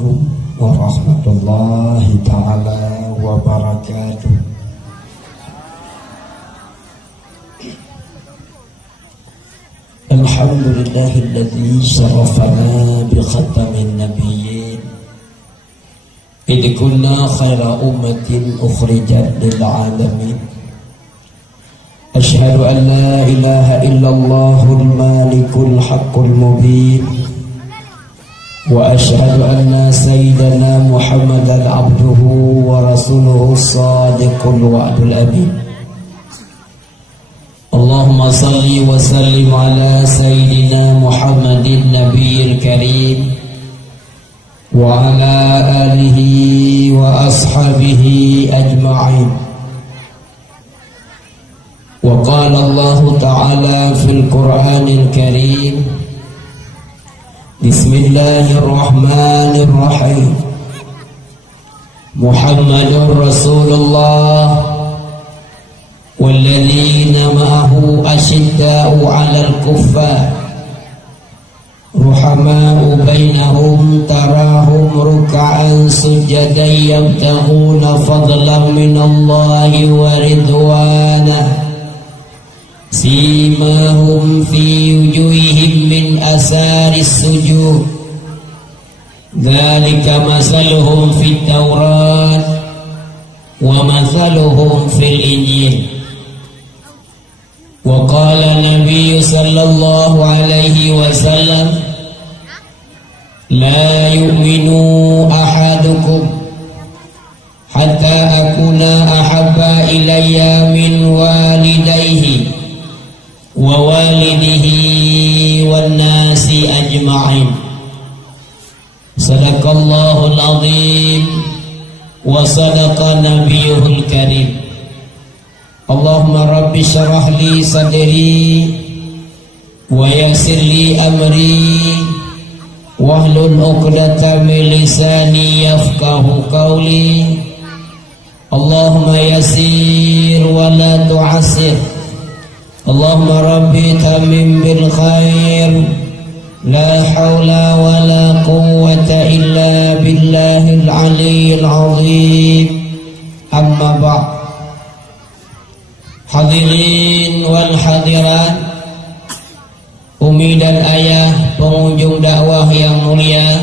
Assalamualaikum warahmatullahi ta'ala wabarakatuh. Alhamdulillahilladzi syarafana bi khatamin nabiyyin idh kunna khaira ummatin ukhrijat lil alamin. Asyhadu an la ilaha illallahul malikul haqqul mubin wa asyhadu anna sayyidana Muhammadan abduhu wa rasuluhu shadiqul wa'dul amin. Allahumma salli wa sallim ala sayyidina Muhammadin nabiyil karim wa ala alihi wa ashabihi ajma'in. Wa qala Allah ta'ala fil Qur'anil karim, Bismillahirrahmanirrahim. Muhammadur Rasulullah walladzina ma'ahu asyidda'u 'alal kuffar ruhama'u bainahum tarahum ruk'an sujadan yabtaghuna fadlan minallahi wa ridwana simahum fi wujuhihim min asaris sujud dzalika masaluhum fit taurat wa masaluhum fil injil. Wa qala Nabi sallallahu alaihi wasallam, la yu'minu ahadukum hatta akuna ahabba ilayya min walidayhi wa walidihi wan nasi ajma'in. Sadaqallahul azim wa sadaqa nabiyuhul karim. Allahumma rabbi syarah li sadri wa yassir li amri wahlul 'uqdatam min lisani yafqahu qawli. Allahumma yassir wa la tu'assir. Allahumma rabbi tamim bil khair. La hawla wa la quwwata illa billahil aliyyil azim. Amma ba'd. Hadirin wal hadirat, umi dan ayah pengunjung dakwah yang mulia,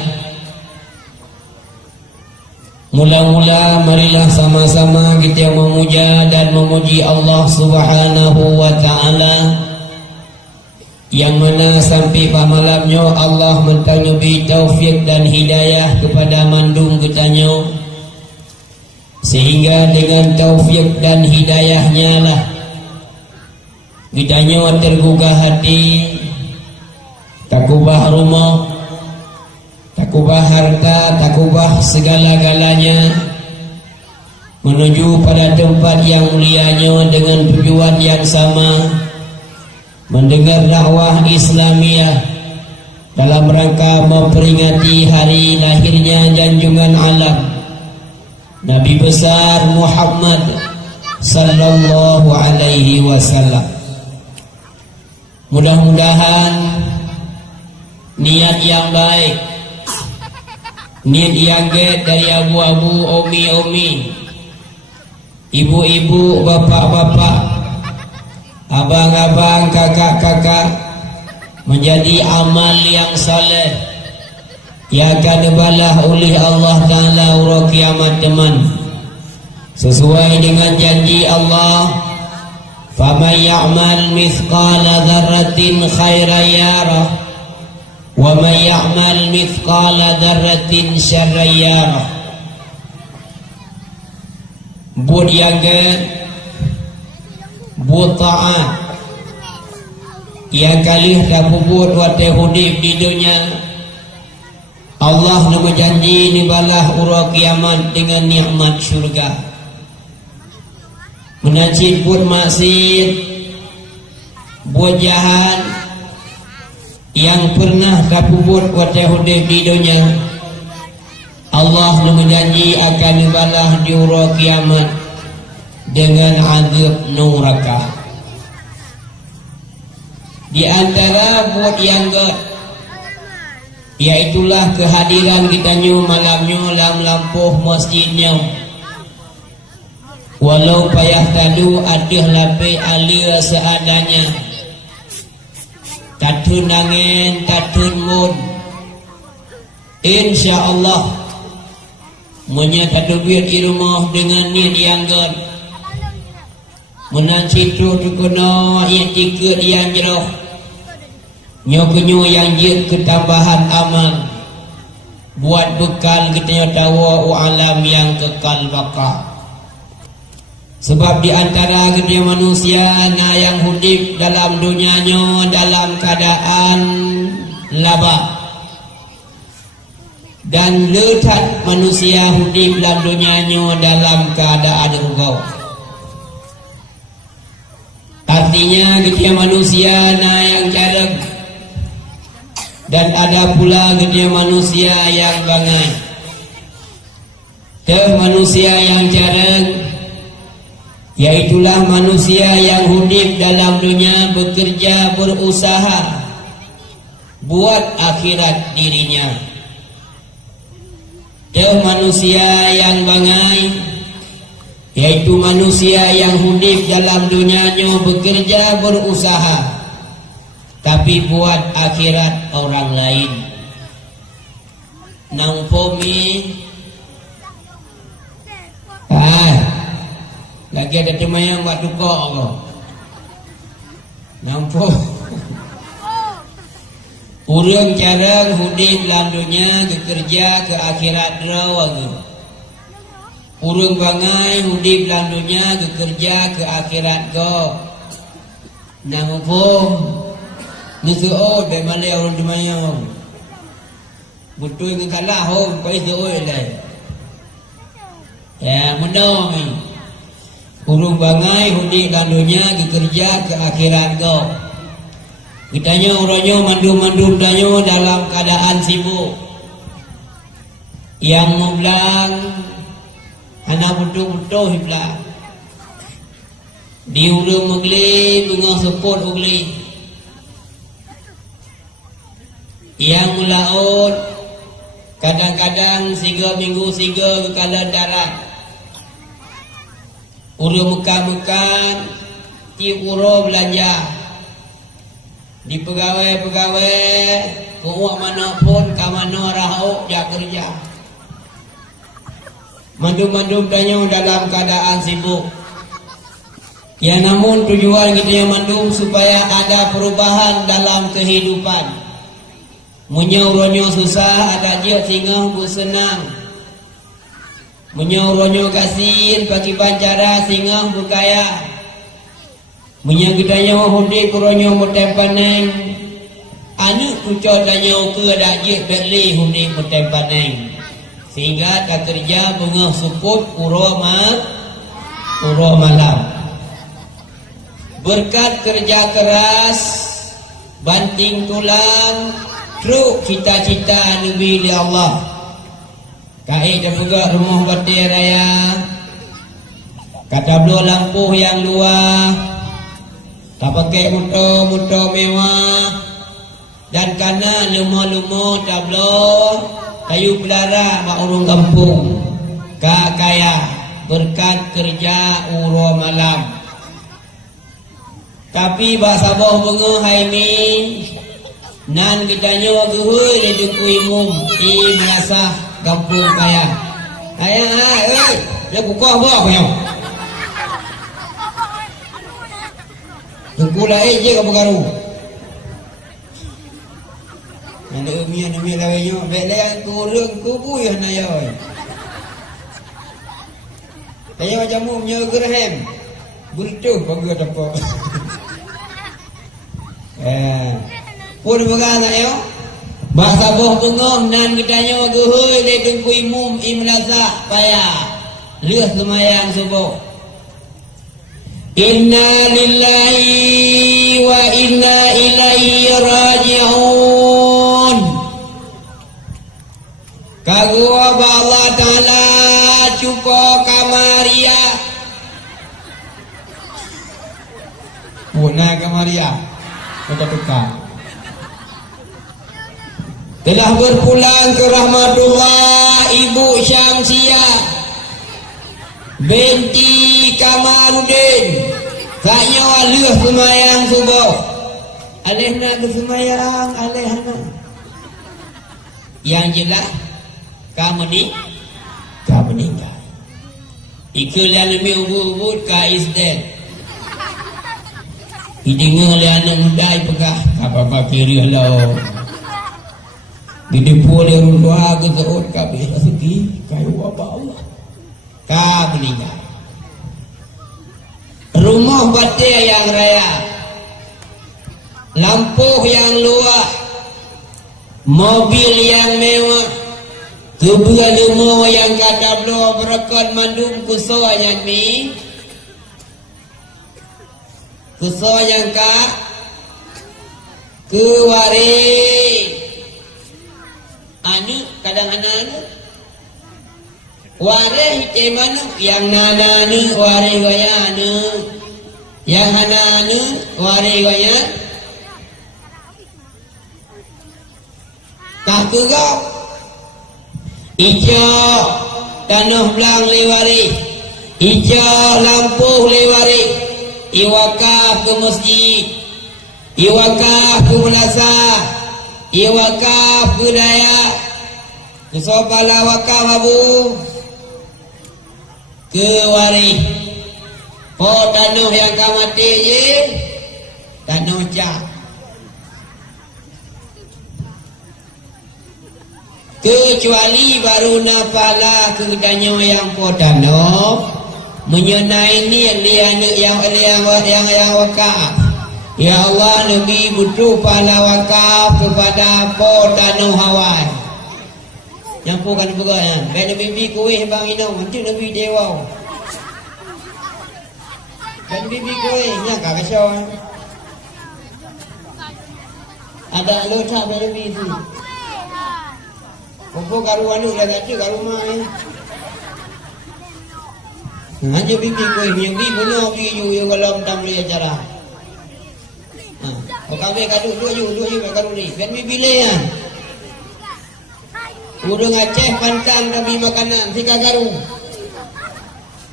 mula-mula marilah sama-sama kita memuja dan memuji Allah Subhanahu wa ta'ala, yang mana sampai malamnya Allah mentanyubi taufik dan hidayah kepada mandung kitanya, sehingga dengan taufik dan hidayahnya lah kitanya tergugah hati, takubah rumah, takubah harta, takubah segala-galanya, menuju pada tempat yang mulianya dengan tujuan yang sama, mendengar dakwah Islamiyah dalam rangka memperingati hari lahirnya junjungan alam Nabi besar Muhammad sallallahu alaihi wasallam. Mudah-mudahan niat yang baik, niat yang baik dari abu-abu, umi-umi, ibu-ibu, bapak-bapak, abang-abang, kakak-kakak, menjadi amal yang saleh yang akan dibalas oleh Allah Ta'ala urang kiamat teman, sesuai dengan janji Allah, faman ya'mal mithqala dzarratin khairan yarah wa man ya'mal mithqala dzarratin syarran yarah. Buat yang buat ta'at yang kali tak buat waktu hidup di dunia, Allah nak berjanji nibalah urang kiamat dengan nikmat syurga. Menajib buat maksiat, buat jahat yang pernah kamu buat waktu hidup di dunia, Allah nak berjanji akan nibalah di urang kiamat dengan azab neraka. Di antara buat yang Iaitulah kehadiran kitanya malamnya dalam lampuh masjidnya. Walau payah tadu adih lapis alia seadanya. Tatun angin, tatun mun. InsyaAllah menyatadubir di rumah dengan niat yang ger. Menang situ tukuna yang tiket yang jeroh. Nyokenyo yang jid ketambahan amal. Buat bekal kita tahu alam yang kekal baka. Sebab di antara kita manusia na yang hidup dalam dunianya dalam keadaan laba. Dan letak manusia hidup dalam dunianya dalam keadaan rugau. Artinya kita manusia na yang jarang. Dan ada pula kita manusia yang bangai. Manusia yang jarang, yaitulah manusia yang hidup dalam dunia bekerja berusaha buat akhirat dirinya. Manusia yang bangai, yaitu manusia yang hidup dalam dunianya bekerja berusaha tapi buat akhirat orang lain. Nampomi lagi ada teman yang buat duka kau. Nampo urang jarang hidup dalam dunia bekerja ke akhirat rawangi. Urang bangai hidup dalam dunia bekerja ke akhirat kau. Nampo Nisuo dari mana orang demanya orang betul dengan kalah orang pai seo lai. Ya menang ni. Urung bangai hudi kandunya dikerja ke akhirat kau. Kitanya orangnya mandum-mandum danyo dalam keadaan sibuk. Yang mublang anak betul-betul hiblah. Di urung megli bunga support ugli. Yang mulaut kadang-kadang 3 minggu 3 kekalan darat. Urung mekan-mekan ti uro belanja. Di pegawai-pegawai kuat mana pun ka mana rahok dia kerja. Mandum-mandum danyo dalam keadaan sibuk. Ya namun tujuan kita yang mandum supaya ada perubahan dalam kehidupan. Munya-uronyo susah ada je singa bersenang. Munya-uronyo kasih bagi pancara singa berkaya. Munya kitanya hundi uronyo mutempaneng. Anu kucot danyo ke ada je beli hundi mutempaneng. Sehingga tak kerja bunga suput uro malam. Berkat kerja keras, banting tulang, truk cita-cita Nabi di Allah. Kait dan juga rumah batir raya. Kata belah lampu yang luar. Tak pakai motor mewah. Dan karena lumah-lumah tablo kayu belara mak urung kampung. Kak kaya berkat kerja uro malam. Tapi bahasa bawah bunga haimi nan kitanya gehui le dukuimum di biasa kampung kaya. Ayah, dia buka apa kau? Duku lain je kamu karu. Ada umi lainnya, belai kurung kubu ya naya. Saya macam mu punya gerhem, berituh bagi apa? Pun berkata yo, bahasa boh tungong nan kitanya gehui le dengku imum imlasa payah, lihat lumayan subuh. Inna lillahi wa inna ilaihi raji'un. Kagua ba Allah Ta'ala cuko kamaria. Puna kamaria. Kita tukar. telah berpulang ke rahmatullah Ibu Syamsiah binti Kamaluddin kaknya alih semayang subuh alih nak bersemayang alih nak yang jelas kamu meninggal ikut lalami ubud ka isden didengar oleh anak muda pegah apa-apa kiri lah didepu oleh rumah ke seot kabeh rezeki kayu apa Allah ka meninggal rumah batik yang raya lampu yang luas mobil yang mewah kedua lima yang kata belah berekod mandum kusua yang mi kusua yang ka kewari anu kadang anu waris ite mana yang nana anu waris gaya anu yang hana anu waris gaya tak kegau hijau tanah belang lewari hijau lampu lewari iwakaf ke masjid iwakaf ke madrasah iwakaf budaya kesobala wakaf abu ke waris po tanah yang kamati je tanah jak kecuali baru napala ke tanah yang po tanah menyenai ni yang wakaf. Ya Allah, lebih butuh pahala wakaf kepada po tanah Hawaii. Yang po kan juga ya. Baik bibi kuih bang Ino, nanti lebih dewa. Dan bibi kuih nya kak kasau. Ada lota lebih tu. Po karuan tu dah kata kat rumah ni. Hanya bibi kuih yang bibi benar bibi kalau tak boleh acara. Kami kadu dua you kadu ni. Ben mi pilih kan. Udah ngaceh pantang kami makanan tiga garu.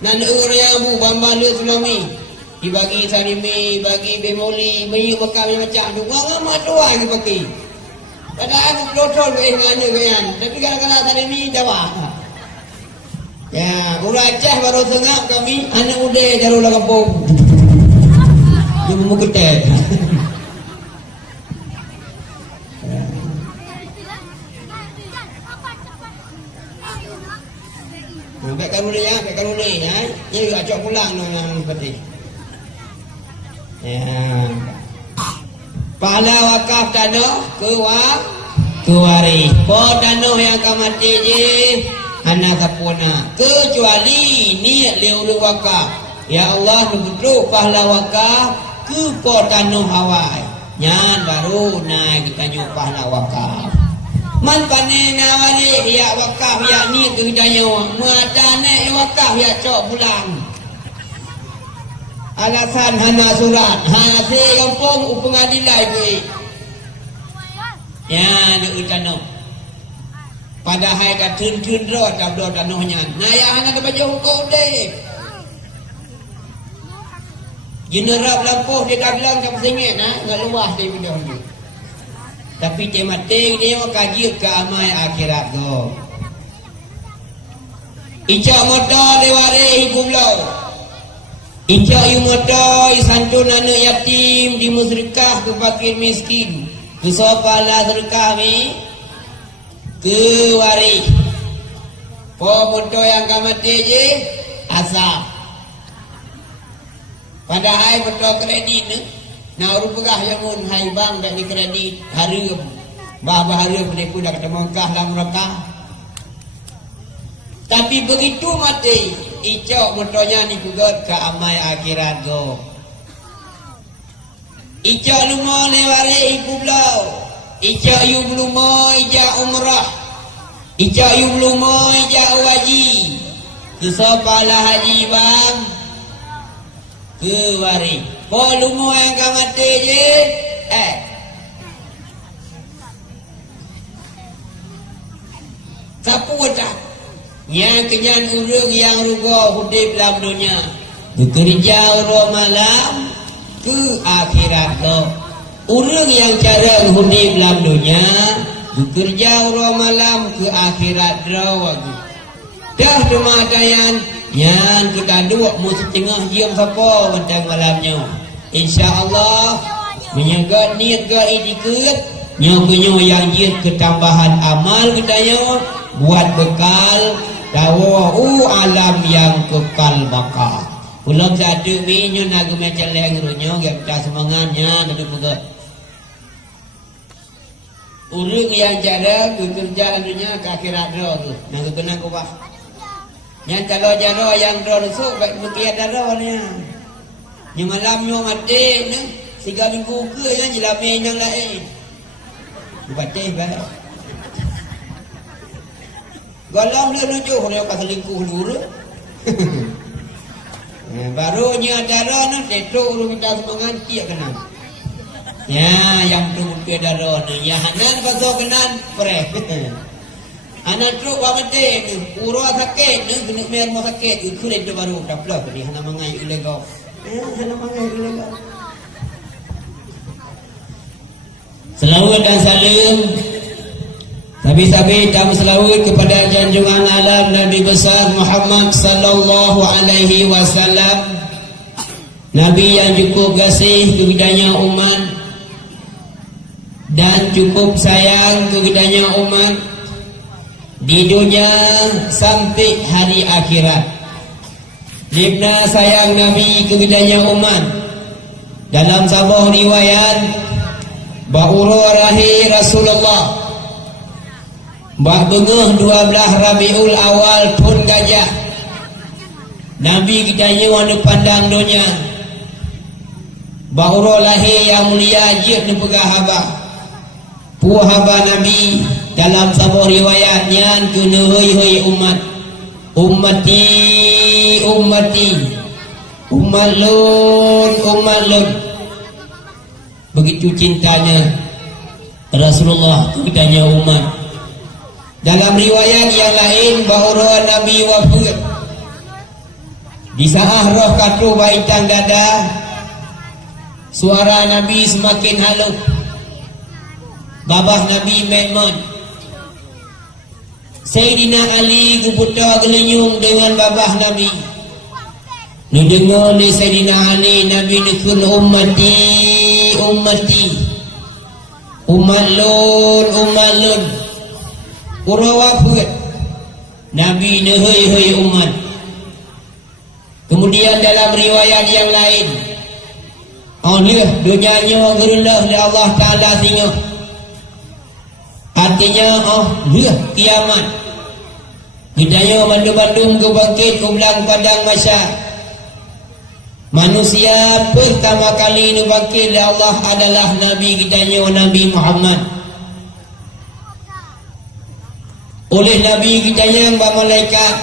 Nan yang bu bambalu sulami. Dibagi sarimi, bagi bemoli, bayi bekam macam tu. Wah matua ni pakai. Pada aku protol ngane kan. Tapi kadang-kadang sarimi dawa. Ya, urang Aceh baru sengak kami anak muda jarulah kampung. Dia mau ketek. Baik karuni ya. Dia juga cok pulang dengan seperti. Ya. Pahala wakaf tanah kewari. Po tanah yang kamati je anak kapuna. Kecuali niat liu wakaf. Ya Allah betul pahala wakaf ke po tanah Hawaii. Nyan baru naik kita nyuk pahala wakaf. Man panena wali ya wakaf ya ni kerjanya muadane wakaf ya cok pulang alasan hana surat hasil kampung pengadilan gue ya ni utano padahal ka tun ro tablo tanohnya naya hana ke baju hukum deh general lampuh dia dah bilang sama sengit enggak luas dia video ni. Tapi dia mati dia kaji ke amai akhirat go. Icak motor lewari ibu belau. Icak yu motor santun anak yatim di musyrikah ke fakir miskin. Ke sopala sedekah ni ke waris. Po motor yang kamati je asap. Padahal motor kredit ni nah rupegah yang mun hai bang dak di kredit harum bah harum penipu dak ketemu kah lah mereka tapi begitu mati icok motonya ni kugot ke amai akhirat go icok lumo lewari ibu belau icok yu lumo ija umrah icok yu lumo ija haji kesopala haji bang ke wari po lumo yang kamati je Yang kenyan urang yang rugo hudib dalam dunia. Bekerja urang malam ke akhirat lo. Urang yang cara hudib dalam dunia, bekerja urang malam ke akhirat lo. Dah demadayan yang kita dua musuh tengah jam siapa bentang malamnya. InsyaAllah menyaga niat ga itikad nyo yang jid ketambahan amal kita nyo buat bekal dawa alam yang kekal bakal. Ulang satu minyo nagu macam lengrunyo kita semangatnya dari pegat. Urang yang cara bekerja dunia ke akhirat ro tu. Nagu kena ko bah. Yang kalau jaro yang ro rusuk baik mungkin ada ro ni. Yang malam nyo mati ni 3 minggu ke yang jelame yang lain. Baca baik. Golong dia nujuh dia kat selingkuh dulu. Barunya darah ni tetok urung kita semangat tiak kena. Ya, yang tu mungkin darah ni. Ya, hanan pasal kenan preh. Anak truk pamete ni, urang sakit ni, kena mer rumah sakit, itu dia baru daplah ni hana mangai ilegal. Hana mangai ilegal. Selawat dan salam Sabi-sabi kami selawat kepada junjungan alam Nabi besar Muhammad sallallahu alaihi wasallam, Nabi yang cukup kasih kepadanya umat dan cukup sayang kepadanya umat di dunia sampai hari akhirat. Libna sayang Nabi kepadanya umat. Dalam sebuah riwayat bahwa rahir Rasulullah Bak bengah 12 Rabiul Awal pun gajah Nabi kitanya warna pandang dunia Bahura lahir yang mulia jib ni pegah haba Puh haba Nabi dalam sebuah riwayatnya kena hei umat Ummati Umat lun Begitu cintanya Rasulullah kitanya umat. Dalam riwayat yang lain bahawa Nabi wafat di saat roh katu baitang dada, suara Nabi semakin halus. Babah Nabi Maimun, Sayyidina Ali keputar gelenyung dengan babah Nabi. Ni dengar ni Sayyidina Ali, Nabi nekun ummati umat lun Urawafut Nabi nehei umat. Kemudian dalam riwayat yang lain lihat dunianya gerendah oleh Allah Ta'ala singa. Artinya lihat kiamat Hidayah bandung-bandung kebangkit ulang padang masa. Manusia pertama kali ini bangkit oleh Allah adalah Nabi kitanya Nabi Muhammad. Oleh Nabi kita yang malaikat,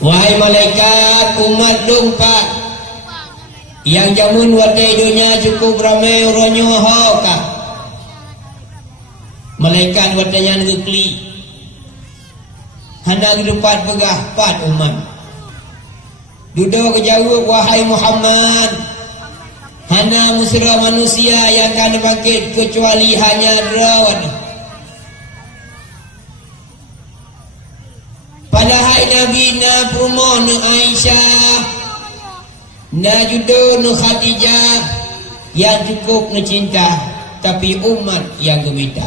wahai malaikat umat lumpat yang jamun watai dunia cukup ramai orangnya haka. Malaikat watanya ngekli hendak depan pegah pat umat. Duduk kejauh wahai Muhammad, hana musra manusia yang akan bangkit kecuali hanya rawan. Padahal Nabi na Purmo na Aisyah na Judo na Khadijah yang cukup na cinta, tapi umat yang gemita.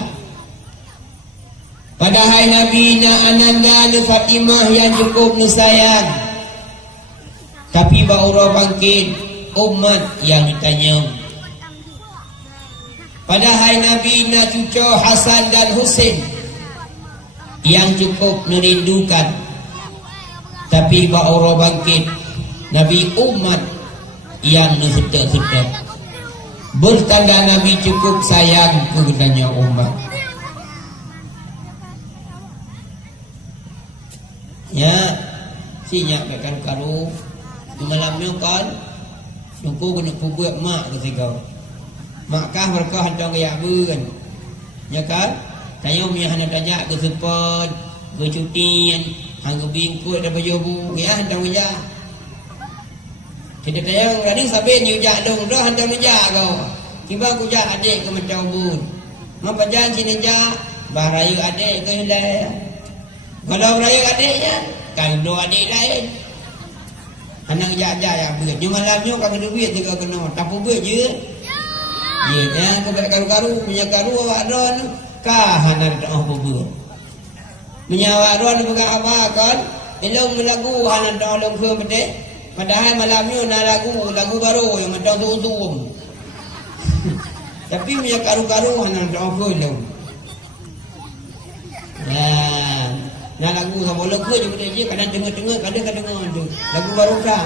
Padahal Nabi na Ananda na Fatimah yang cukup na sayang, tapi baura bangkit umat yang ditanya. Padahal Nabi na cucu Hasan dan Husain yang cukup merindukan, tapi bahawa bangkit Nabi umat yang sedek-sedek. Bertanda Nabi cukup sayang kepadanya umat. Ya, sinyak kan karu malamnya kan nunggu kena kubuat mak ketika makkah berkah hadang ya kan. Ya kan? Saya punya hanya tanya ke sempat, ke cuti, hang bingkut dah baju bu ya dang meja kita tayang gading sabe ni ujak dong dah hantar meja kau tiba aku jak adik ke macam bun apa jan sini jak baraya adik ke hilai kalau baraya adiknya kan dua adik lain anak jak ya beut nyo malamnya kau kena duit juga kena tapu beut je ye ya kau karu-karu punya karu awak ron kah hanan dah beut menyawa ron bukan apa kan elong melagu hanan dah long ke betul padahal malamnya nak lagu baru yang macam zoom tapi punya karu-karu hanan dah belum ya nak lagu sama lagu je betul je kadang tengah-tengah kadang-kadang tu lagu baru kah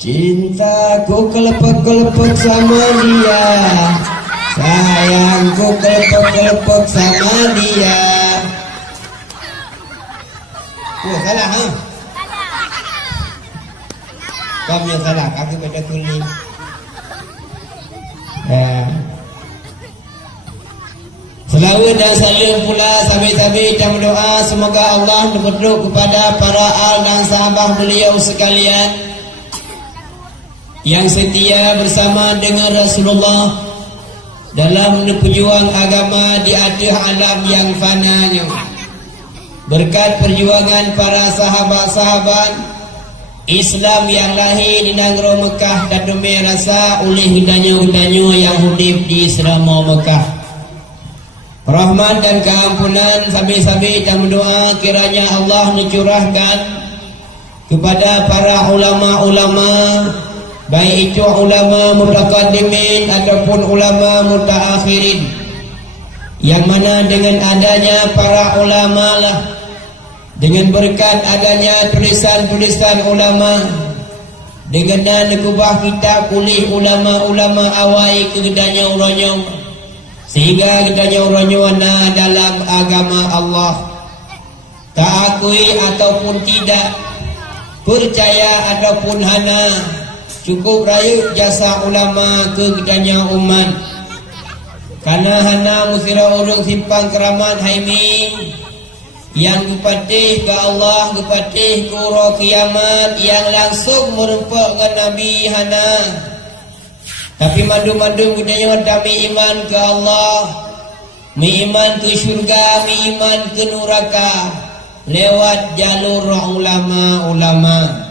cintaku kelepek-kelepek sama dia sayangku kelepek-kelepek sama dia oh salah ha kamu yang salah aku baca kuning selawat dan salam pula sahabat-sahabat yang berdoa semoga Allah berdoa kepada para al dan sahabat beliau sekalian yang setia bersama dengan Rasulullah dalam perjuangan agama di atas alam yang fananya. Berkat perjuangan para sahabat-sahabat Islam yang lahir di negara Mekah dan demi rasa oleh hudanya-hudanya yang hidup di selama Mekah. Rahmat dan keampunan sahabat-sahabat yang berdoa kiranya Allah mencurahkan kepada para ulama-ulama, baik itu ulama mutaqaddimin ataupun ulama mutaakhirin, yang mana dengan adanya para ulama lah, dengan berkat adanya tulisan-tulisan ulama, dengan kubah kitab kulih ulama-ulama awai kedanya uranya, sehingga kedanya uranya dalam agama Allah tak akui ataupun tidak, percaya ataupun hana, cukup rayut jasa ulama ke kedanya umat. Karena hana musira orang simpang keramat haimi yang kepatih ke Allah, kepatih ke roh kiamat, yang langsung merempak ke Nabi hana. Tapi madu-madu budaya kami iman ke Allah, iman ke syurga, iman ke neraka lewat jalur ulama-ulama.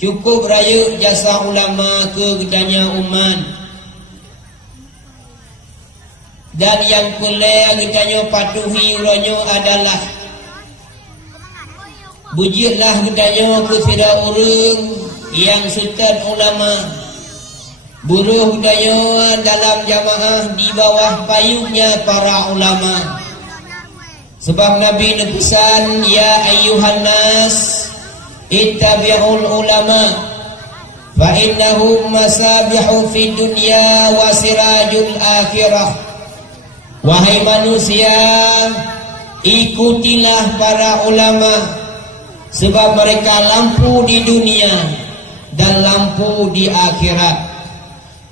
Cukup raya jasa ulama ke kedanya umat. Dan yang pula kedanya patuhi ulanya adalah bujuklah kedanya kepada orang yang sultan ulama, buruh kedanya dalam jamaah di bawah payungnya para ulama. Sebab Nabi nepesan, ya ayyuhan nas ittabi'ul ulama fa innahum masabihu fid dunya wa sirajul akhirah. Wahai manusia, ikutilah para ulama, sebab mereka lampu di dunia dan lampu di akhirat.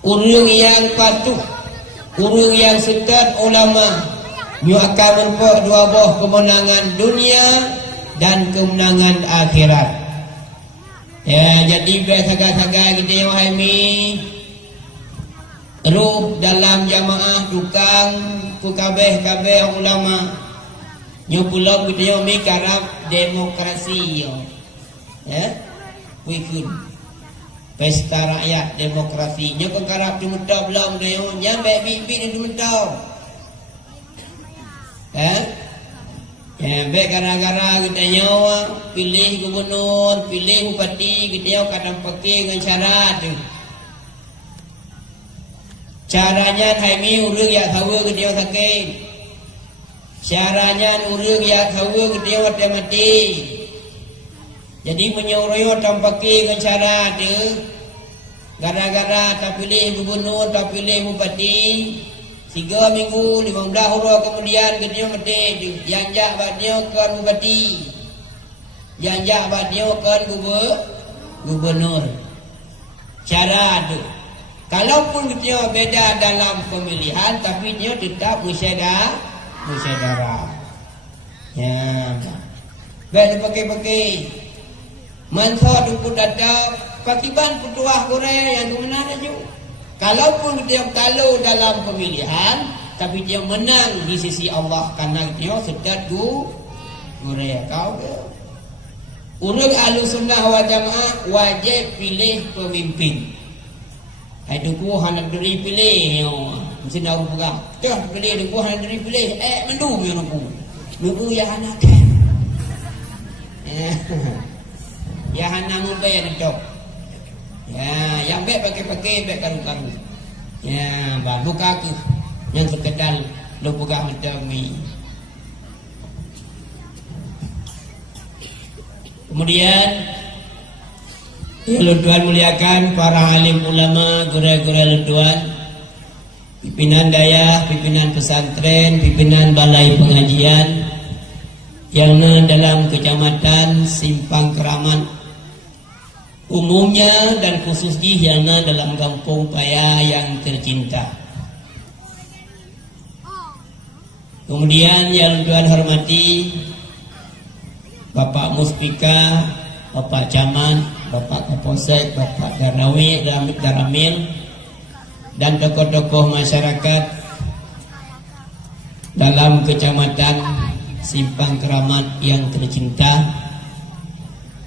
Orang yang patuh, orang yang sekat ulama, dia akan memperoleh dua buah kemenangan dunia dan kemenangan akhirat. Ya, jadi biasa-biasa kita yang haimi ruh dalam jamaah tukang kabeh ulama nyo pula kita mi karap demokrasi yo. Ya, wikun pesta rakyat demokrasi nyo ko karap dimudah belum dia nyambe bibi ni dimudah. Ya, baik gara-gara kita nyawa pilih gubernur, pilih bupati, kita nyawa kadang pakai dengan syarat tu. Caranya haimi urang ya tahu kita nyawa sakit. Caranya urang ya tahu kita nyawa mati. Jadi menyuruh tak pakai dengan syarat tu. Gara-gara tak pilih gubernur, tak pilih bupati. 3 minggu 15 hari kemudian dia mati. Janjak badnya kan bupati, janjak badnya kan gubernur. Cara tu kalaupun dia beda dalam pemilihan, tapi dia tetap musyawarah. Ya. Baik pakai manfaat untuk datang pakiban petuah Korea yang kemenang aja. Kalaupun dia kalau dalam pemilihan, tapi dia menang di sisi Allah karena dia sedar Korea kau ke. Urang Ahlussunnah wal Jamaah wajib pilih pemimpin. Itu ku hendak diri pilih yo. Mesti nak pegang. Dah pilih ku hendak diri pilih. Mendu yo aku. Nunggu ya anak. Ya hana mu bayar dok. Ya, yang baik pakai baik karu-karu. Ya, buka ke yang sekedar lu pegang macam ni. Kemudian Tuan muliakan para alim ulama, guru-guru Tuan, pimpinan daya, pimpinan pesantren, pimpinan balai pengajian yang dalam kecamatan Simpang Keramat umumnya dan khususnya yang dalam kampung Paya yang tercinta. Kemudian yang Tuan hormati Bapak Muspika, Bapak Camat, Bapak Kapolsek, Bapak Darnawi, Daramil, dan tokoh-tokoh masyarakat dalam kecamatan Simpang Keramat yang tercinta.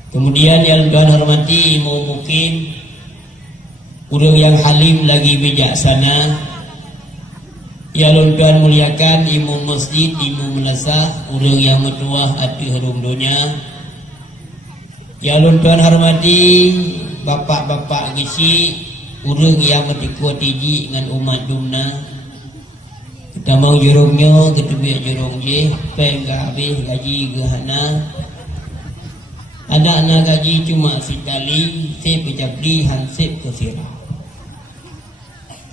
Kemudian yang Tuan hormati Imam Mukim, urang yang halim lagi bijaksana, yang Tuan muliakan Imam Masjid, Imam Malasah, urang yang metuah hati harum dunia. Yang Tuan hormati bapak-bapak gisi, urang yang metikut tiji dengan umat dumna. Kita mau jurungnya, kita biar jurung je, penggak habis gaji gehana. Ada anak gaji cuma sekali, saya pejabdi hansip ke sirah.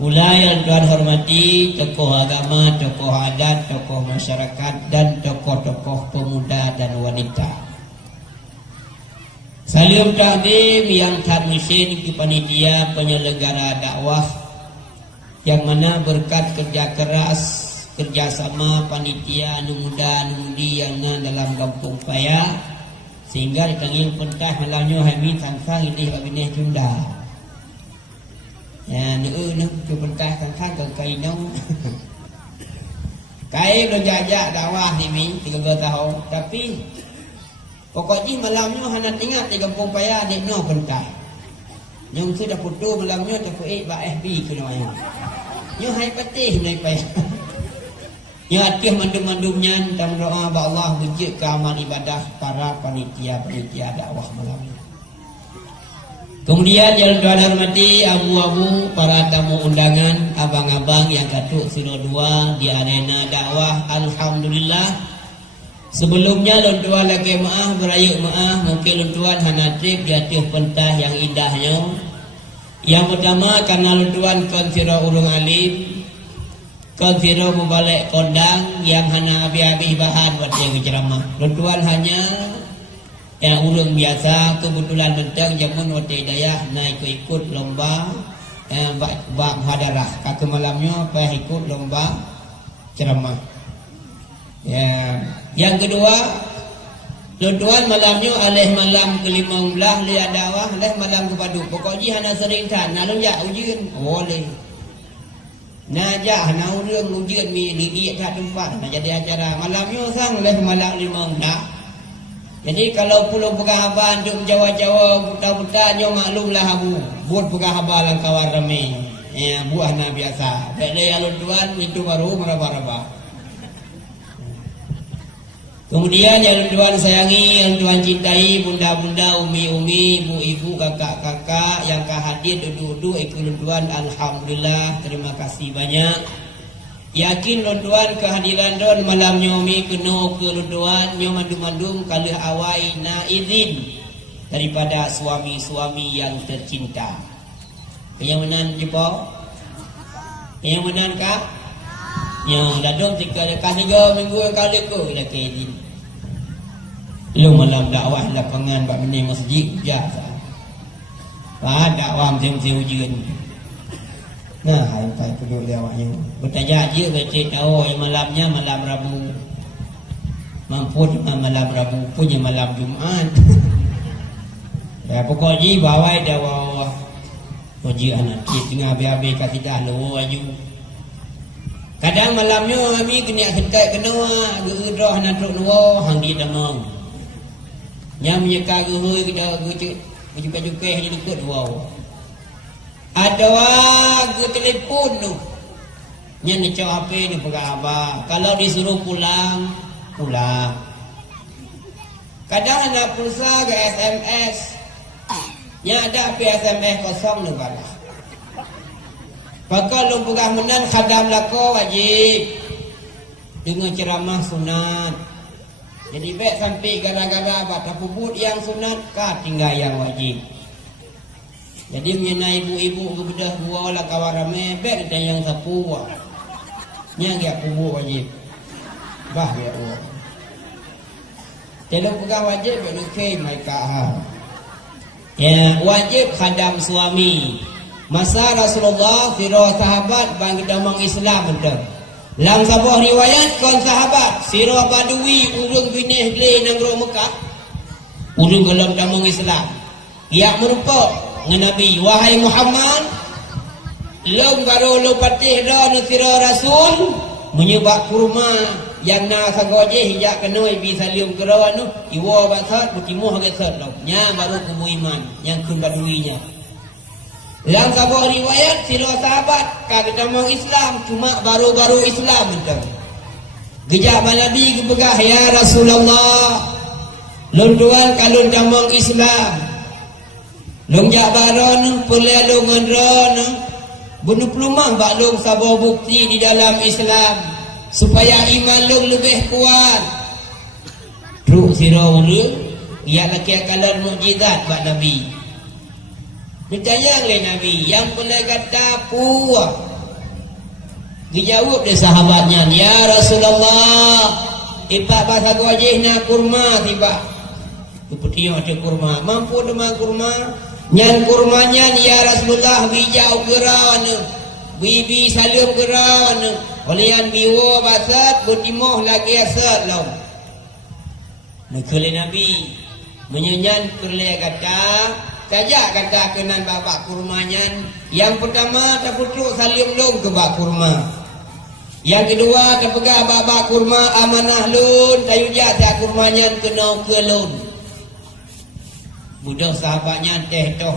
Pula yang Tuan hormati tokoh agama, tokoh adat, tokoh masyarakat, dan tokoh-tokoh pemuda dan wanita. Salam takdim yang termesin ke panitia penyelenggara dakwah, yang mana berkat kerja keras, kerjasama panitia anu muda anu mudi yang dalam kampung Paya, sehingga ditanggil pentah malamnya kami tangkang ini babineh tunda. Ya nu ke pentah tangkang ke kainong. Kai lo jajak dakwah ni 3 tahun, tapi pokoknya malamnya hana ingat di kampung Paya di no pentah. Yang sudah putu malamnya tak ba FB ke namanya. Nya hai patih nai Paya. Ya hati mandum-mandumnya dan doa ba Allah bujik ke amal ibadah para panitia dakwah malam ini. Kemudian yang Tuan hormati abu-abu para tamu undangan, abang-abang yang katuk 02 di arena dakwah, alhamdulillah. Sebelumnya Tuan lagi maaf berayuk maaf, mungkin Tuan hana trip di atas pentah yang indahnya. Yang pertama karena Tuan konsira urung alim, konsira membalik kondang yang hana habis-habis bahan buat dia ceramah. Tuan hanya yang urung biasa, kebetulan mentang jamun waktu hidayah naik ikut lomba bak muhadarah. Kaki malamnya apa ikut lomba ceramah. Ya, yang kedua, Tuan malamnya alih malam ke-15 lihat dakwah, alih malam ke padu. Pokoknya hana sering tan, nak lunjak ujian boleh. Najah nak urang ujian mi di kat tempat nak jadi acara. Malamnya sang alih malam 15. Jadi kalau pulau pegang haban untuk Jawa-Jawa buta-buta nyo maklumlah abu. Buat pegang haban lang kawar rame. Ya, buah na biasa. Baiklah ya Tuan itu baru meraba-raba. Kemudian yang Tuan sayangi, yang Tuan cintai, bunda-bunda, umi-umi, ibu-ibu, kakak-kakak yang hadir duduk-duduk ikut Tuan, alhamdulillah, terima kasih banyak. Yakin Tuan kehadiran Tuan malam nyomi kena ke Tuan nyo mandum-mandum kalih awai na izin daripada suami-suami yang tercinta. Yang menan jumpa? Yang menan kah? Yang dadong 3 minggu kali ke dah ke izin. Lu malam dakwah lapangan bak mening masjid biasa. Ba dakwah mesti ujian. Nah, hai kedua dia awaknya. Bertajak je bercerita tahu malamnya malam Rabu. mampu malam Rabu punya malam Jumaat. Ya pokoknya bawa dah bawa uji anak kita tengah habis-habis kat kita lu aju. Kadang malamnya kami kena setek kena gerah nak truk nuo hang di damang. Yang menyeka geui kita juga jadi ikut wow. Ada ke telefon tu. Yang ni cakap HP ni pegang abah. Kalau disuruh pulang. Kadang anak pulsa ke SMS. Yang ada api SMS kosong tu kalah. Maka lu pegang menan khadam lako wajib. Dengar ceramah sunat. Jadi baik sampai gara-gara abah tak puput yang sunat kah tinggal yang wajib. Jadi menyenai ibu-ibu kebedah dua lah kawan ramai baik dan yang sapu buat. Yang dia puput wajib. Bah dia buat. Kalau pegang wajib baik okay mereka ha. Ya, wajib khadam suami. Masa Rasulullah sirah sahabat bang damang Islam betul. Lang sebuah riwayat kon sahabat sirah badui urung binih ble nang ro Mekah. Urung dalam damang Islam. Ia merupa dengan Nabi wahai Muhammad long baru lo patih dah sirah Rasul menyebab kurma yang na sagoje hijak kenoi bi salim kerawan tu iwa basat butimuh gesat lo nya baru kumu iman yang kun baduinya. Yang sebuah riwayat sirah sahabat kata damang Islam cuma baru-baru Islam betul. Gejak Nabi kepegah ya Rasulullah. Lun tuan kalun damang Islam. Lung jak baron pelai lungan ron. Bunuh pelumah bak lung sebuah bukti di dalam Islam supaya iman lung lebih kuat. Truk sirah ulun ia laki akalan mukjizat bak Nabi. Percaya oleh Nabi yang pernah kata puah. Dijawab dia sahabatnya, ya Rasulullah, ipak bahasa wajih nak kurma tiba. Seperti yang ada kurma, mampu demang kurma. Nyan kurmanya ya Rasulullah bijau geran, bibi salim geran. Olian biwa basat bertimoh lagi asal lau. Nekali Nabi menyenyan kerlia kata. Sajak kata kenan babak kurmanya. Yang pertama terputuk salim lung ke bak kurma. Yang kedua terpegah babak kurma amanah lun. Tayujak tak kurmanya kena ke lun. Budak sahabatnya teh toh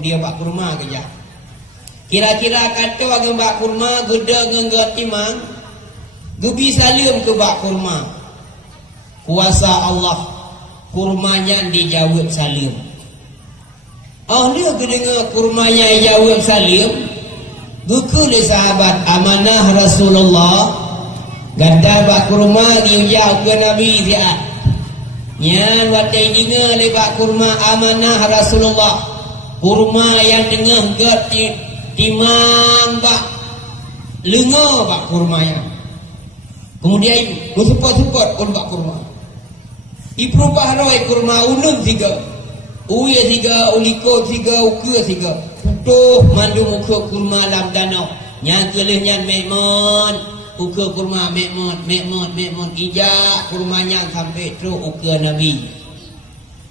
dia bak kurma keja. Kira-kira kata agak bak kurma geda ngenggat timang. Gubi salim ke bak kurma. Kuasa Allah kurmanya dijawab salim. Dia kedengar kurmanya jawab salim. Buku le sahabat amanah Rasulullah. Ganda bak kurma diujau ke Nabi ziat. Nyan watai dengar le bak kurma amanah Rasulullah. Kurma yang dengar gat timang bak lengo bak kurmanya. Kemudian support pun bak kurma. Iprupah roi kurma unun tiga. Uya tiga, uliko tiga, ukia tiga. Putuh mandu muka kurma lam danau. Yang kelihnya mekmon. Uka kurma mekmon. Ijak kurmanya sampai teruk uka Nabi.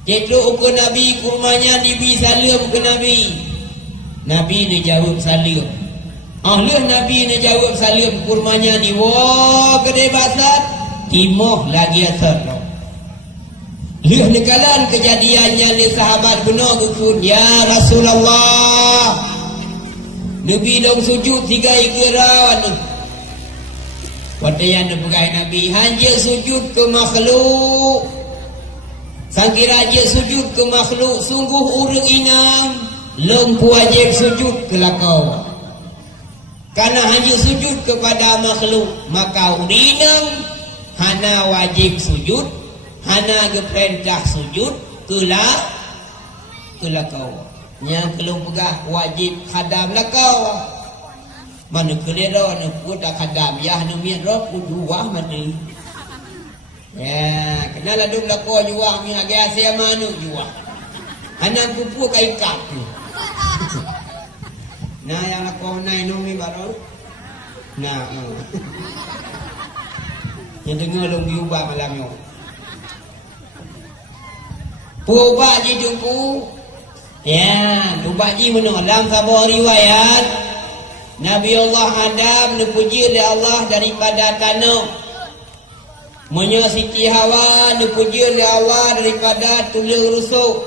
Teruk uka Nabi kurmanya dibi salim ke Nabi. Nabi ni jawab salim. Nabi ni jawab salim kurmanya di wah gede basat. Timoh lagi asal. Lihat nekalan kejadiannya ni sahabat guna gukun. Ya Rasulullah. Nabi dong sujud 3 ikirawan. Watayan pegai Nabi. Hanya sujud ke makhluk. Sangkira je sujud ke makhluk. Sungguh urang inam. Lompu wajib sujud ke lakau. Karena hanya sujud kepada makhluk. Maka urinam. Hana wajib sujud. Hana ke perintah sujud kelak kau. Yang kelung pegah wajib khadam lakau. Mana kelera nak pun dah khadam ya nu mian roh juah mana. Ya, kenal adum lakau juah mi agi asia manu juah. Hana pupu kai kat tu. Nah yang lakau nai nu mi baru. Nah. Yang dengar long diubah malam yo. Ubat je jumpu. Ya, ubat je mana? Dalam sebuah riwayat Nabi Allah Adam dipuji oleh Allah daripada tanah. Munya Siti Hawa dipuji oleh Allah daripada tulang rusuk.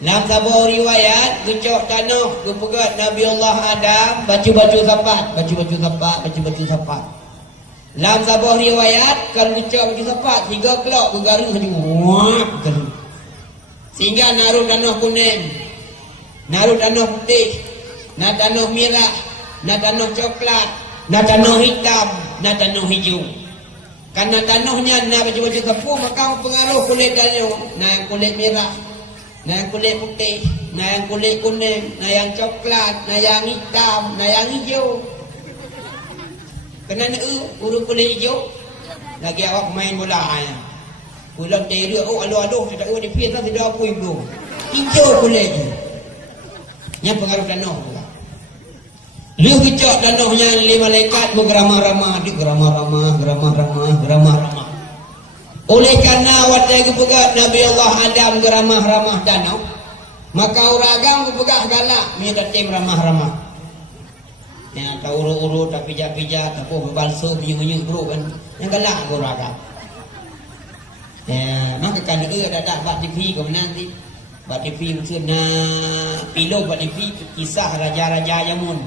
Dalam sebuah riwayat gecok tanah kepegat Nabi Allah Adam baju-baju sapat, baju-baju sapat. Dalam sebuah riwayat kalau gecok baju sapat 3 kelok bergaring saja. Sehingga naruh tanah kuning, naruh tanah putih, nak tanah merah, nak tanah coklat, nak tanah hitam, nak tanah hijau. Karena tanahnya nak baju-baju sapu maka pengaruh kulit tanah. Nak yang kulit merah, nak yang kulit putih, nak yang kulit kuning, nak yang coklat, nak yang hitam, nak yang hijau. Kena urut kulit hijau. Lagi awak main bola ya. Pulang dia aduh tak ada pian tak ada apa itu. Hijau kulit je. Yang pengaruh tanah pula. Liu kecok tanahnya 5 malaikat bergeramah-ramah, geramah-ramah. Oleh karena watai kepegat Nabi Allah Adam geramah-ramah tanah, maka orang agam kepegah galak minta tim ramah-ramah. Ya, tak urut-urut, tak pijak-pijak, tak berbalso, biung-biung bro kan. Yang galak orang agam. Ya, maka kan ada bak TV ke nanti. Bak TV mesti nak pilu bak TV kisah raja-raja Yamun.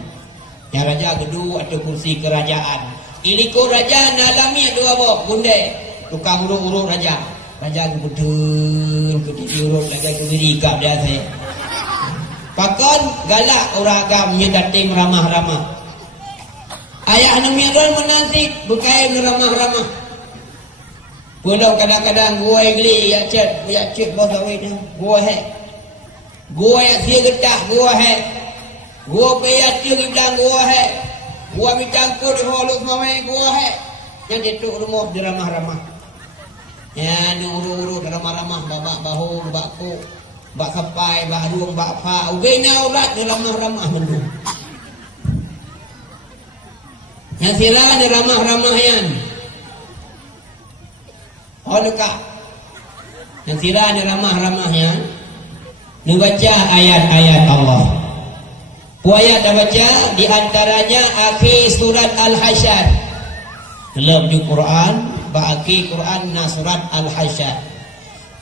Yang raja kedua atau kursi kerajaan. Iliko raja nalami dua bok bundai. Tukang urut-urut raja. Raja kebetul urut raja kediri kap dia saya. Pakon galak orang agam menyedatim ramah-ramah. Ayah namiran menanti berkain ramah-ramah. Pulau kadang-kadang gua geli ya cek bos awet gua he. Gua ya sia getah gua he. Gua payah tia gedang gua he. Gua mitangkut di holok mawai gua he. Yang dituk rumah di ramah-ramah. Ya ni urut-urut ramah-ramah babak bahu babak kok. Bak kapai, bak ruang, bak pa. Ugena urat di ramah-ramah mendung. Yang sila di ramah-ramah yan. Oh dekat. Yang sila ni ramah-ramahnya ni baca ayat-ayat Allah. Puaya dah baca di antaranya akhir surat Al-Hasyr. Dalam di Quran, akhir Quran na surat Al-Hasyr.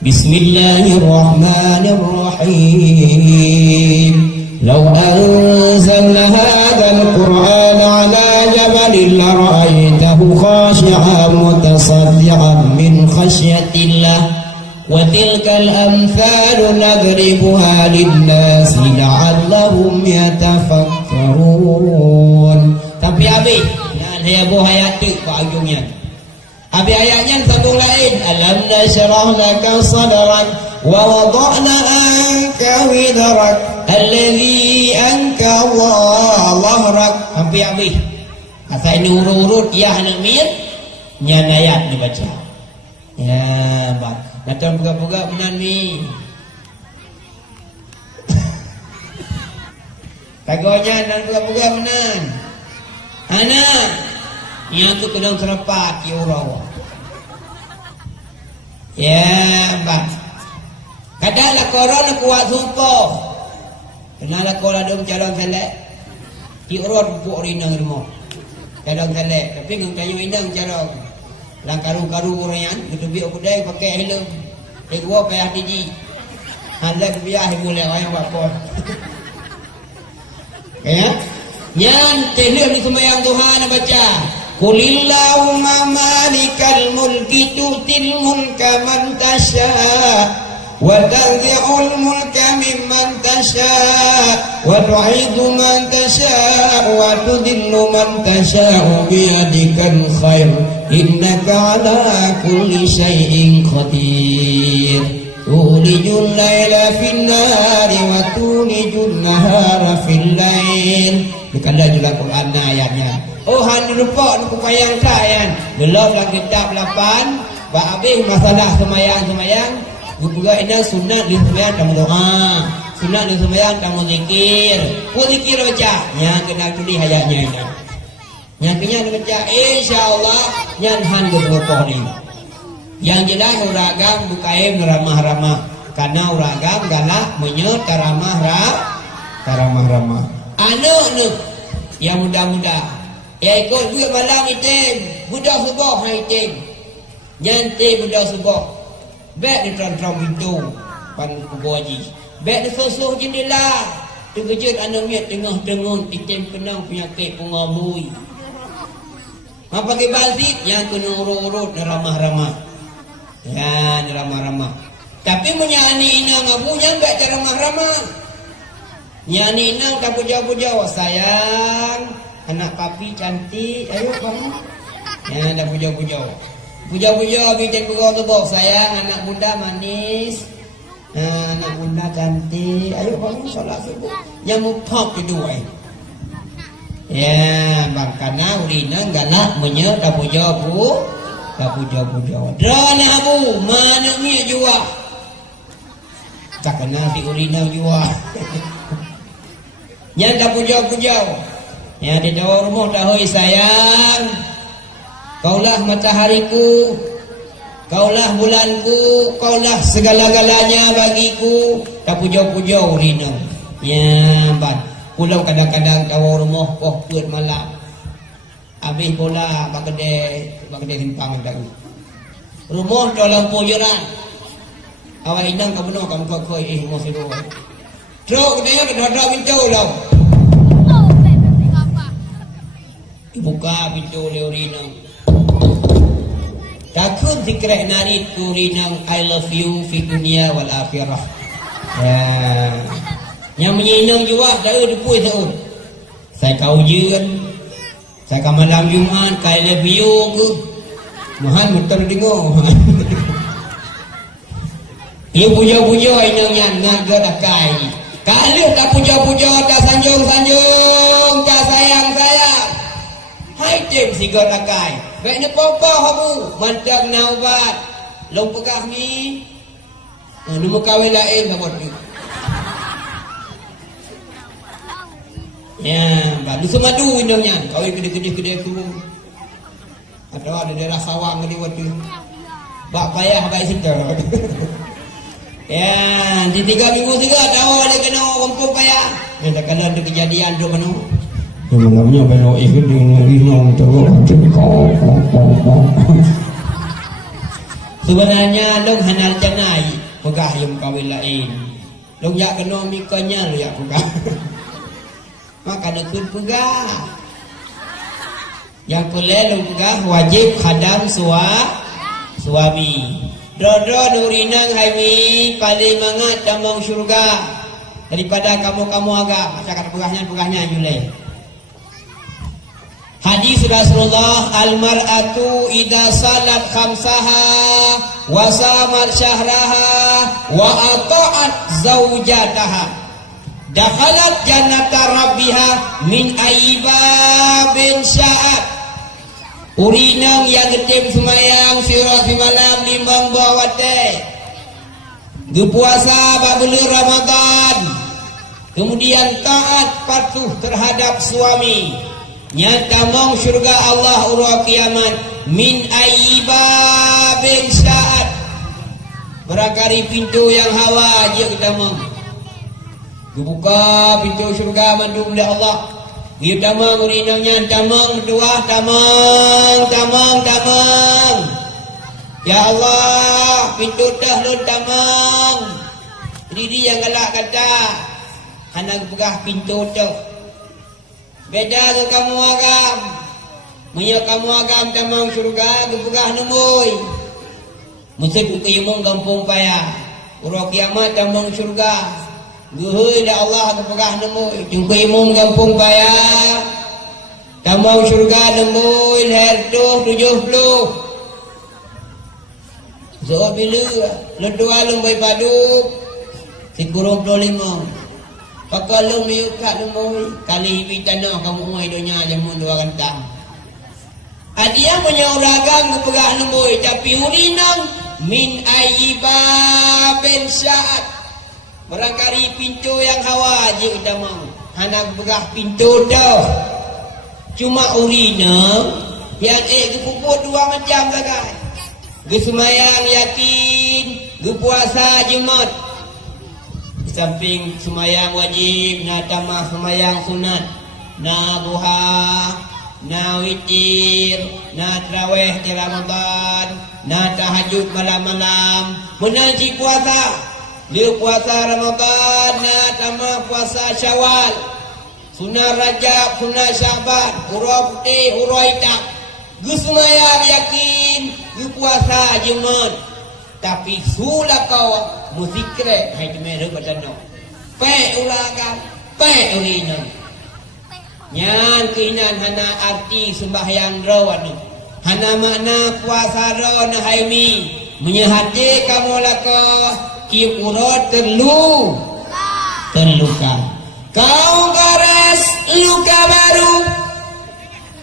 Bismillahirrahmanirrahim. Law anzalna hadzal Qur'an 'ala jabalin la ra'aitahu khashi'an mutasaddian min khasyatillah wa tilkal amsalu nadribuha lin-nasi la'allahum yatafakkarun. Tapi habis nah dia buah ayat tu kat ujungnya. Habis ayatnya satu lain, alam nashrah laka sadrak wa wada'na anka widrak alladhi anka dhahrak. Sampai habis. Asal ini urut-urut ya namir nyan ayat dibaca. Ya, bang. Datang buka-buka benar ni. Tagonya dan buka-buka benar. Anak yang tu kena serempat ya orang. Ya, bang. Kadang-kadang korang kuat sumpah. Kenalah korang ada calon selek. Diurut buk rina rumah. Kadang selek. Tapi dengan kayu indang calon. Lang karu-karu orang yang gitu biar kedai pakai helm. Gua payah tiji. Halal biar boleh orang bakor. Ya. Yang telur ni sembahyang Tuhan baca. Qulillahumma malikal mulki tu'til mulka man tasha' wa tanzi'ul mulka mimman tasha' wa tu'idhu man tasha' wa tudillu man tasha' biyadikal khair innaka ala kulli syai'in qadir. Tulijul laila fin nari wa tulijul nahara fil lail. Dikala juga Quran ayatnya. Oh han lupa nak payang sayan. Belum lagi kitab 8 ba habis masalah semayang. Juga ini sunat di semayang dan doa. Sunat di semayang dan zikir. Pun zikir baca. Yang kena tulis ayatnya ini. Yang kena baca insyaallah yang han berapa ni. Yang jelas uragam bukaim ramah-ramah. Karena uragam galak menyet taramah-ramah. Anak yang muda-muda. Ya ikut duit malam itim. Budak subuh itim. Nyantai budak subuh. Bek di terang-terang pintu. Pan kubur haji. Bek di susuh jendela. Terkejut anak miat tengah-tengah. Itim kenang penyakit pengamui. Mak pakai bazit. Yang kena urut-urut ramah-ramah. Ya, ramah-ramah. Tapi menyani inang abu yang tak cara ramah-ramah. Nyani inang tak puja-puja. Sayang, anak papi cantik. Ayo kamu. Ya, tak puja-puja. Puja-puja bikin pegawai tubuh. Sayang, anak bunda manis. Anak bunda cantik. Ayo kamu salat subuh. Yang mupok kedua. Ya, bang karena urinang galak menyet tak puja-puja. Tak puja-puja. Drana abu, mana ni jua? Tak kenal di urinang jua. Yang tak puja-puja. Yang di dalam rumah tahu sayang. Kaulah matahariku. Kaulah bulanku. Kaulah segala-galanya bagiku. Tak puja-puja urinang. Ya, ban. Pulau kadang-kadang tahu rumah kau kuat malam. Habis bola bak kedai simpang dak. Rumah dalam pojeran. Awak inang kamu nak kamu kau rumah situ. Truk dia dah pintu dah. Buka pintu leurinang. Takun zikrah narid kurinang I love you fi dunia wal akhirah. Ya. Yang menyenang juga dah depui tu. Saya kau jeun. Saya ke malam Jumaat, I love you ke. Mahan betul dengar. Ia puja-puja inangnya, naga dah kai. Kalau tak puja-puja, tak sanjung-sanjung, tak sayang-sayang. Hai tim si kau dah kai. Baiknya pokok kamu, mantap naubat. Long pekah ni, nombor kahwin lain kamu tu. Ya, baru semadu indahnya. Kawin kedai-kedai tu. Ada daerah sawang ni waktu. Bak payah baik situ. Ya, di 3 minggu juga tahu ada kena rumput payah. Ada kalau ada kejadian tu mana? Ya malamnya belok ikut dengan rinong tu. Sebenarnya long hanal janai pegah yang kawin lain. Long jak kena mikanya lu ya pegah. Maka nekun pegah. Yang boleh lu pegah wajib khadam suami. Dodo nurinang haimi paling mangat tamang syurga daripada kamu-kamu agak masyarakat pegahnya julai. Hadis Rasulullah al-mar'atu idza salat khamsaha wa samat syahraha wa ata'at zaujataha dakhalat jannata rabbiha min aibabin sya'at. Urinang yang getim semayang sirah di malam limbang bawate. Berpuasa bulan Ramadan. Kemudian taat patuh terhadap suami. Nyata mong syurga Allah urwa kiamat min aibabin sya'at. Berakari pintu yang hawa dia kita mong. Dibuka pintu syurga mandu oleh Allah. Dia tamang urinangnya, tamang dua, tamang. Ya Allah, pintu dah lun tamang. Jadi dia yang galak kata, anak pegah pintu tu. Beda tu kamu agam. Punya kamu agam tamang syurga, tu pegah nemui. Mesti buka imung kampung payah. Urang kiamat tamang syurga. Guhui dah Allah kepegah nemui. Jumpa imam kampung payah. Tamau syurga nemui. Leher tu 70. Zoh bila ledu alung bayi paduk. Sikurung 25. Pakalung miukat nemui. Kali hibi tanah kamu umai dunia jamun 2 rentang. Adia punya uragang kepegah nemui. Tapi urinang min ayyibabin sya'at. Barangkali pintu yang hawa je kita mau. Anak begah pintu dah. Cuma urina yang kepuput 2 macam sagai. Gesemayang yakin, puasa Jumat. Di samping semayang wajib, na tambah semayang sunat, na duha, na witir, na tarawih di Ramadan, na tahajud malam-malam, menanti puasa. Dia puasa Ramadan, na tambah puasa Syawal, sunat Rajab, sunat Syaban, huruf putih, huruf hitam. Gesemayang yakin, puasa Jumat. Tapi sulah kau musikre hai kemere badano. Pe ulagan, pe urina. Nyan kinan hana arti sembahyang ro anu. Hana makna puasa ro na haimi. Menyehati kamu lako ki urut terluka. Kau garas luka baru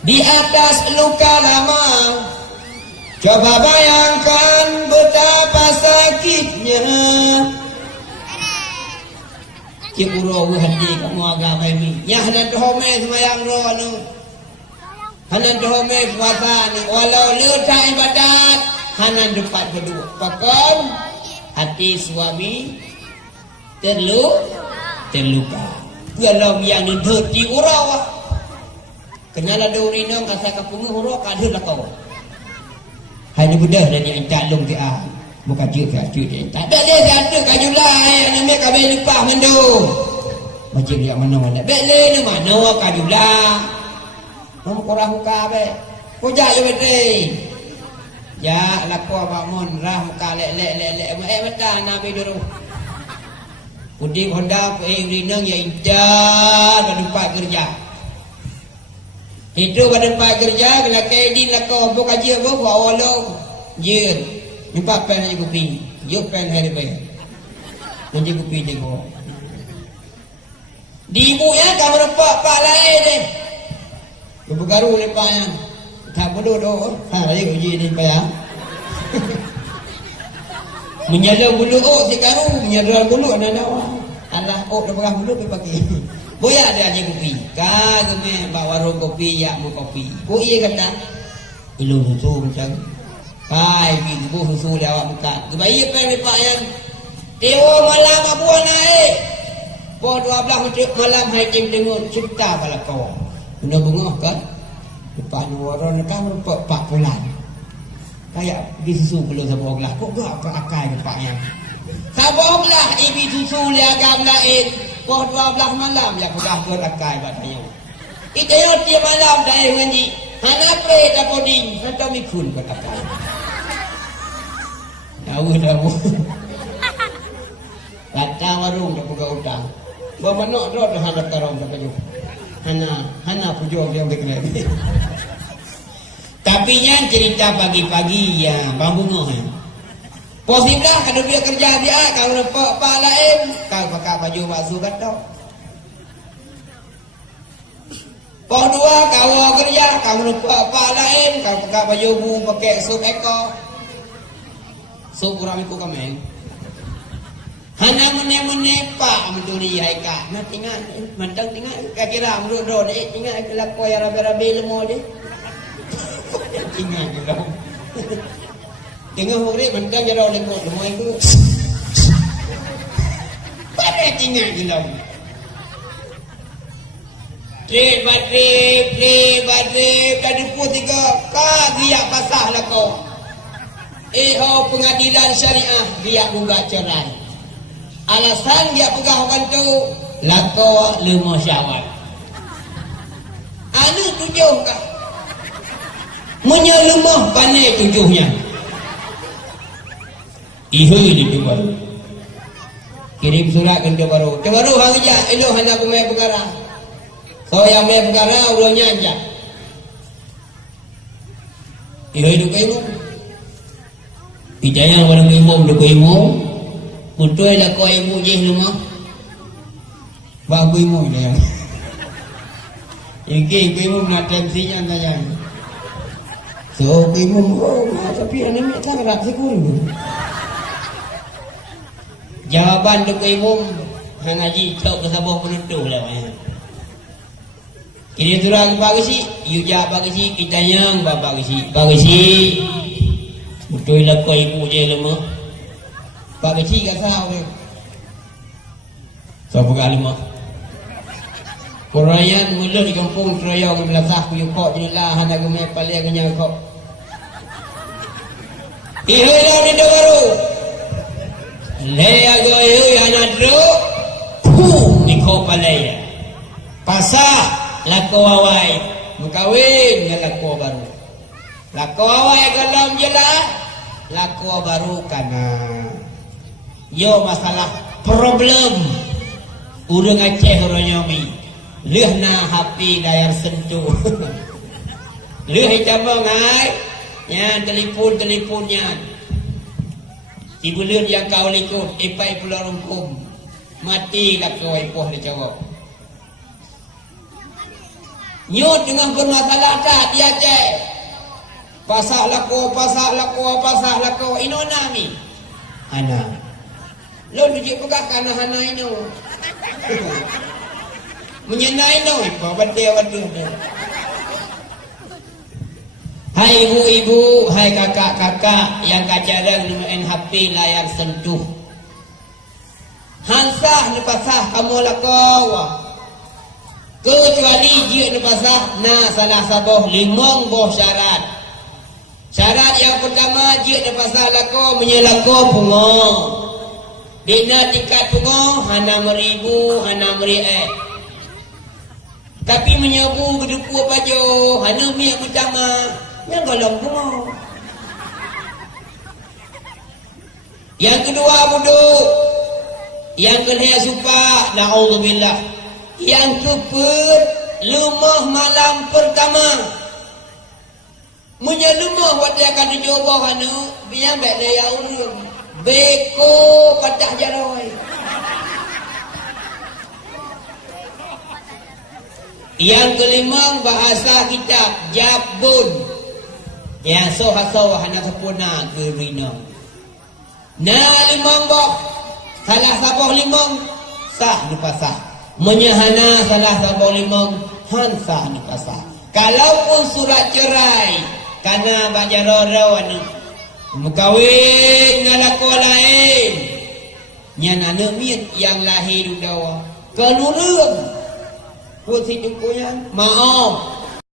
di atas luka lama. Coba bayangkan betapa sakitnya. Cikuro hadi kamu agama ini. Ya hanan dohome semayang roh anu. Hanan dohome puasa anu. Walau letak ibadat, hanan depan kedua. Pakon hati suami terluka. Kalau yang dihati urau. Kenyala duri nong kasa kapungu urau kadul lakau. Hai ni budak dan yang calung ke ah. Bukan dia ke dia. Tak ada dia ada kajulah yang namanya kabel lupa mandu. Macam dia mana mana. Bele ni mana kajulah. Mau korang muka be. Kujak je bete. Ya lakwa bangun rah muka lek. Betul nabi dulu. Udik Honda rinang ya indah dan lupa kerja. Itu pada tempat kerja, kalau kaidin lah kau buka je apa, buat awalong je, nampak pen je kopi, yuk pen hari bayar, nanti kopi je kau. Di ibu ya, kamu nampak pak lain deh, bergaru lepas yang, tak bodoh doh, hari uji ni bayar. Menyadar bulu, oh si karu, menyadar bulu, anak awak, alah, oh dah berang bulu pergi pakai. Boya ada aja kopi. Kageme bawa warung kopi ya mu kopi. Ko iya kata. Ilmu susu macam. Kai bibu susu dia awak buka. Kebayi apa yang pak yang. Dewa malam abuan naik. Po 12 malam hai tim dengar cerita bala kau. Guna bunga kan. Depan waron kan pak pulan. Kayak di susu belum sabok lah. Kok gak akal pak yang. Sabok lah ibi susu dia agam lain. Pukul 12 malam ya sudah berakai batanya. Itu yang tiap malam dah ngaji. Hana pre dah coding, satu mikun berakai. Tahu. Kata warung dah buka utang. Bawa nak drop dah hendak karong dah baju. Hana pujuk dia berkena. Tapi yang cerita pagi-pagi ya bambungoh ya. Posiblah kalau dia kerja dia, kalau nampak pak lain, kalau pakai baju basuh gatal. Pos 2 kalau kerja, kalau nampak pak lain, kalau pakai baju bu, pakai sup ekor. Sup kurang ikut kami. Hana mene pak mencuri aika. Nah tinggal, mantang tinggal. Kira menurut do ni tinggal kelak koy rabe-rabe lemo dia. Tinggal dia. Tengah hari mentang jarau lengkok semua itu. Pada tinggal gila. Trip, tadi putiga kagi yak pasah lah kau. Pengadilan syariah dia gugat cerai. Alasan dia pegang kan tu lako 5 Syawal. Anu 7 kah? Menyelemah panai 7-nya. Ihoi di baru. Kirim surat ke baru. Baru hang aja elok hendak pemai perkara. So yang mai perkara ulangnya aja. Ihoi du kaimu. Pijaya orang imam du kaimu. Putoi la ko imu je rumah. Babu imu dia. Iki kaimu nak tensinya tanya. So kaimu tapi ane tak gerak sekul. Jawapan duk imum hang haji cok ke sabah penutup lah. Kini turang bagi si, you jawab bagi si, kita yang bagi si. Betul lah kau ibu je lemah. Pak kecil kat sah ke? Siapa kat lemah? Korayan mula di kampung Keraya ke belasah ku yukok je lah hana gemai paling kenyal kok. Ihoi dah benda baru. Lea go ihoi hana druk. Puh di kok paling. Pasah lako awai. Mengkawin dengan lako baru. Lako awai galam je lah. Lako baru kana. Yo masalah problem. Urang Aceh orang Nyomi. Leh na HP dayar sentuh. Leh cabang ai. Ya teleponnya. Ibu leh yang kau likut ipai pulau rungkum. Mati lah kau ipoh dia jawab. Nyut dengan bermasalah dah dia Aceh. Pasal lako. Ino nami. Ana. Lo nujik pegak kana hana ino. Menyenai no ipa waduh. Hai ibu-ibu, hai kakak-kakak yang kajarang dengan HP layar sentuh. Hansah nepasah kamu lakau. Kecuali dia nepasah na salah saboh limong boh syarat. Syarat yang pertama dia nepasah lakau menyelakau pungo. Dina tingkat pungo hana meribu, hana meri Tapi menyabu gedepu baju hana miak pertama yang golong bunga. Yang kedua buduk. Yang kedua supa na'udzubillah. Yang keempat lemah malam pertama. Menyelemah waktu akan dicoba hana biar baik daya urang. Beko patah jaroi. Yang kelima bahasa kitab Jabun. Yang soha-soha hana sepuna ke rina. Limang bok. Salah sabah limang sah dipasah. Menyahana salah sabah limang han sah dipasah. Kalaupun surat cerai karena bajarora anu mengkawin dengan laki lain. Nyana mian yang lahir dawa. Kenurung. Pun si jengkoyan maaf